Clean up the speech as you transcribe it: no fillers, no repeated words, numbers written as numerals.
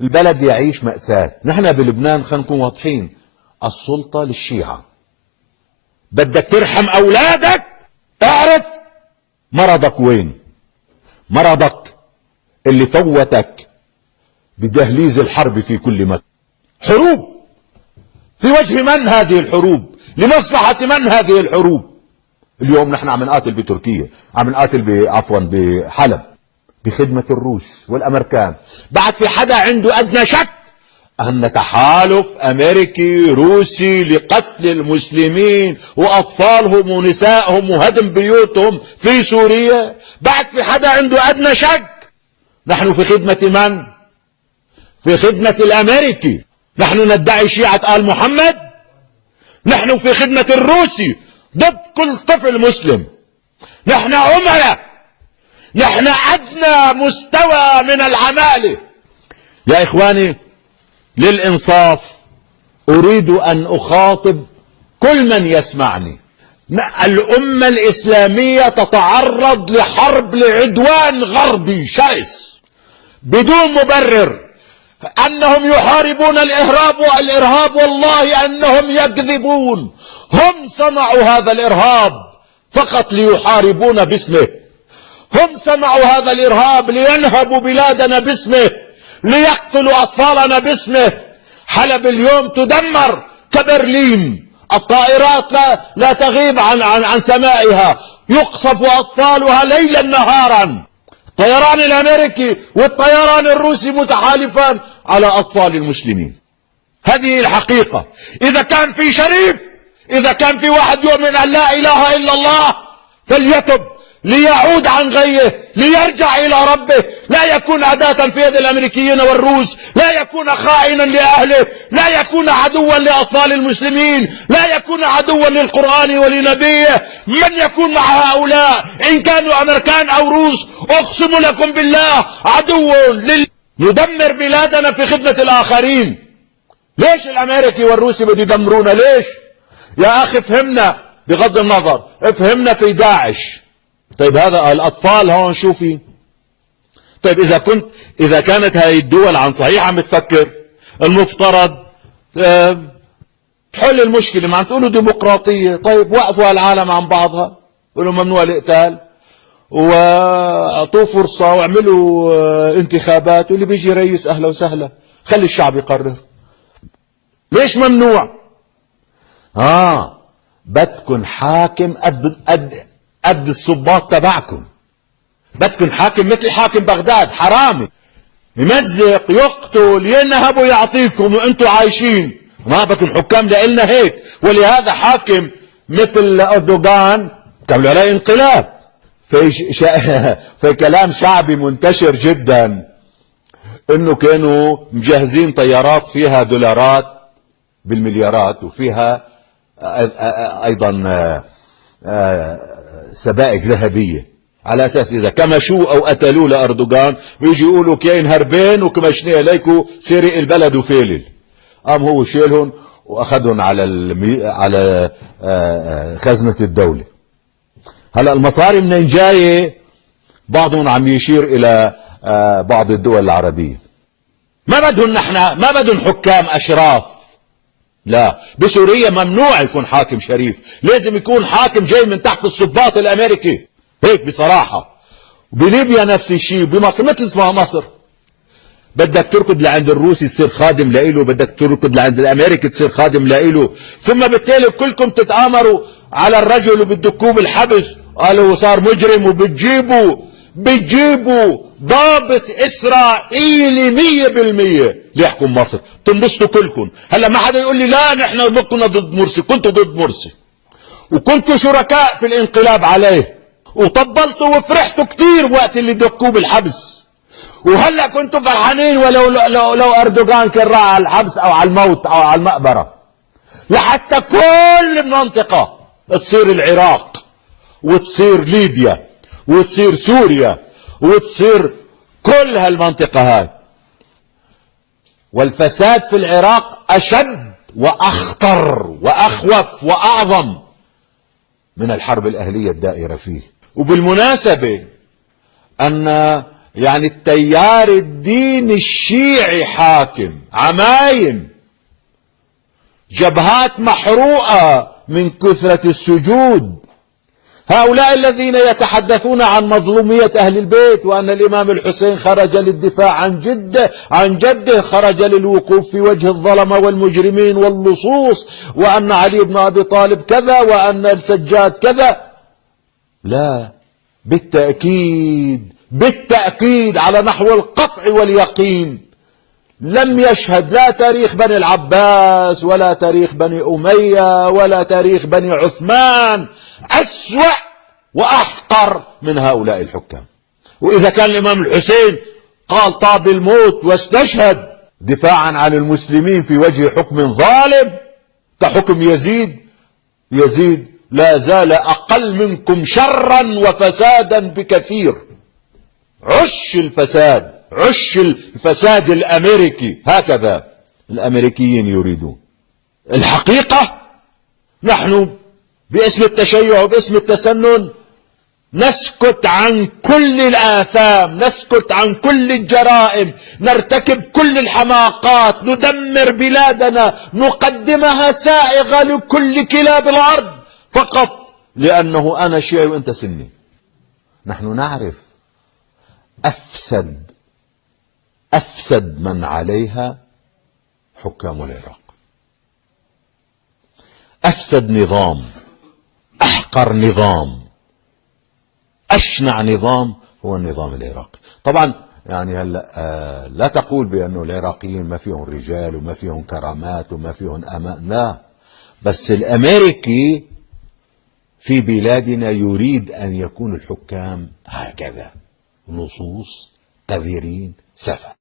البلد يعيش مأساة. نحن بلبنان خلينا نكون واضحين، السلطة للشيعة. بدك ترحم أولادك، اعرف مرضك وين. مرضك اللي فوتك بدهليز الحرب في كل مكان. حروب في وجه من هذه الحروب؟ لمصلحة من هذه الحروب؟ اليوم نحن عم نقاتل بتركيا، عم نقاتل بحلب بخدمة الروس والأمريكان. بعد في حدا عنده أدنى شك أن تحالف أمريكي روسي لقتل المسلمين وأطفالهم ونسائهم وهدم بيوتهم في سوريا؟ بعد في حدا عنده أدنى شك؟ نحن في خدمة من؟ في خدمة الأمريكي. نحن ندعي شيعة آل محمد؟ نحن في خدمة الروسي ضد كل طفل مسلم. نحن عملاء، نحن أدنى مستوى من العمالة. يا إخواني، للإنصاف أريد أن أخاطب كل من يسمعني. الأمة الإسلامية تتعرض لحرب لعدوان غربي شرس بدون مبرر. أنهم يحاربون الإرهاب والله أنهم يكذبون. هم صنعوا هذا الإرهاب فقط ليحاربون باسمه. هم صنعوا هذا الإرهاب لينهبوا بلادنا باسمه، ليقتلوا أطفالنا باسمه. حلب اليوم تدمر كبرلين. الطائرات لا تغيب عن سمائها، يقصف أطفالها ليلا نهارا. الطيران الأمريكي والطيران الروسي متحالفان على أطفال المسلمين. هذه الحقيقة. إذا كان في شريف، إذا كان في واحد يؤمن أن لا إله إلا الله فليتب، ليعود عن غيه، ليرجع إلى ربه، لا يكون أداة في يد الأمريكيين والروس، لا يكون خائنا لأهله، لا يكون عدوا لأطفال المسلمين، لا يكون عدوا للقرآن ولنبيه. من يكون مع هؤلاء إن كانوا أمريكان أو روس أقسم لكم بالله عدو ندمر بلادنا في خدمة الآخرين. ليش الأمريكي والروسي بده يدمرونا؟ ليش؟ يا أخي فهمنا، بغض النظر فهمنا في داعش. طيب هذا الأطفال هون شو في؟ طيب إذا كانت هاي الدول عن صحيح عم تفكر، المفترض تحل المشكلة. ما عم تقولوا ديمقراطية، طيب وقفوا العالم عن بعضها، قولوا ممنوع القتال واعطوه فرصة واعملوا انتخابات، واللي بيجي رئيس أهلا وسهلا، خلي الشعب يقرر. ليش ممنوع؟ بدكن حاكم قد الصباط تبعكم. بدكن حاكم مثل حاكم بغداد، حرامي يمزق يقتل ينهب ويعطيكم وانتم عايشين. ما بدكم حكام لإلنا هيك. ولهذا حاكم مثل أردوغان تعملوا عليه انقلاب. في كلام شعبي منتشر جدا انه كانوا مجهزين طيارات فيها دولارات بالمليارات وفيها ايضا سبائك ذهبية، على اساس اذا كمشوه او قتلوه لاردوغان ويجي يقولوا كاين هربين وكمشنيه ليكو سرق البلد وفيلل. قام هو شيلهم واخذهم على خزنة الدولة. هلا المصاري منين جايه؟ بعضهم عم يشير الى بعض الدول العربية. ما بدهم حكام اشراف. لا، بسوريا ممنوع يكون حاكم شريف، لازم يكون حاكم جاي من تحت الصباط الامريكي، هيك بصراحة. بليبيا نفس الشيء، بمصر مثل اسمها مصر. بدك تركض لعند الروسي تصير خادم لإله، بدك تركض لعند الامريكي تصير خادم لإله، ثم بالتالي كلكم تتآمروا على الرجل وبتدكوه بالحبس، قالوا صار مجرم، بتجيبوا ضابط اسرائيلي 100% ليحكم مصر، تنبسطوا كلكم. هلا ما حدا يقول لي لا نحن كنا ضد مرسي. كنتوا ضد مرسي وكنتوا شركاء في الانقلاب عليه وطبلتوا وفرحتوا كتير وقت اللي دكوه بالحبس، وهلا كنتوا فرحانين ولو لو اردوغان كان راح على الحبس او على الموت او على المقبره. لحتى كل المنطقه تصير العراق وتصير ليبيا وتصير سوريا وتصير كل هالمنطقة هاي. والفساد في العراق أشد وأخطر وأخوف وأعظم من الحرب الأهلية الدائرة فيه. وبالمناسبة أن يعني التيار الديني الشيعي حاكم، عمايم، جبهات محروقة من كثرة السجود. هؤلاء الذين يتحدثون عن مظلومية أهل البيت، وأن الإمام الحسين خرج للدفاع عن جده خرج للوقوف في وجه الظلمة والمجرمين واللصوص، وأن علي بن أبي طالب كذا، وأن السجاد كذا. لا، بالتأكيد على نحو القطع واليقين لم يشهد لا تاريخ بني العباس ولا تاريخ بني أمية ولا تاريخ بني عثمان أسوأ وأحقر من هؤلاء الحكام. وإذا كان الإمام الحسين قال طاب الموت واستشهد دفاعا عن المسلمين في وجه حكم ظالم كحكم يزيد لا زال أقل منكم شرا وفسادا بكثير. عش الفساد الأمريكي، هكذا الأمريكيين يريدون. الحقيقة نحن باسم التشيع وباسم التسنن نسكت عن كل الآثام، نسكت عن كل الجرائم، نرتكب كل الحماقات، ندمر بلادنا، نقدمها سائغة لكل كلاب الأرض فقط لأنه أنا شيعي وأنت سني. نحن نعرف أفسد من عليها حكام العراق، أفسد نظام، أحقر نظام، أشنع نظام هو النظام العراقي. طبعا يعني هلا لا تقول بأنه العراقيين ما فيهم رجال وما فيهم كرامات وما فيهم أمان، لا، بس الأمريكي في بلادنا يريد أن يكون الحكام هكذا، لصوص، قذرين، سفه.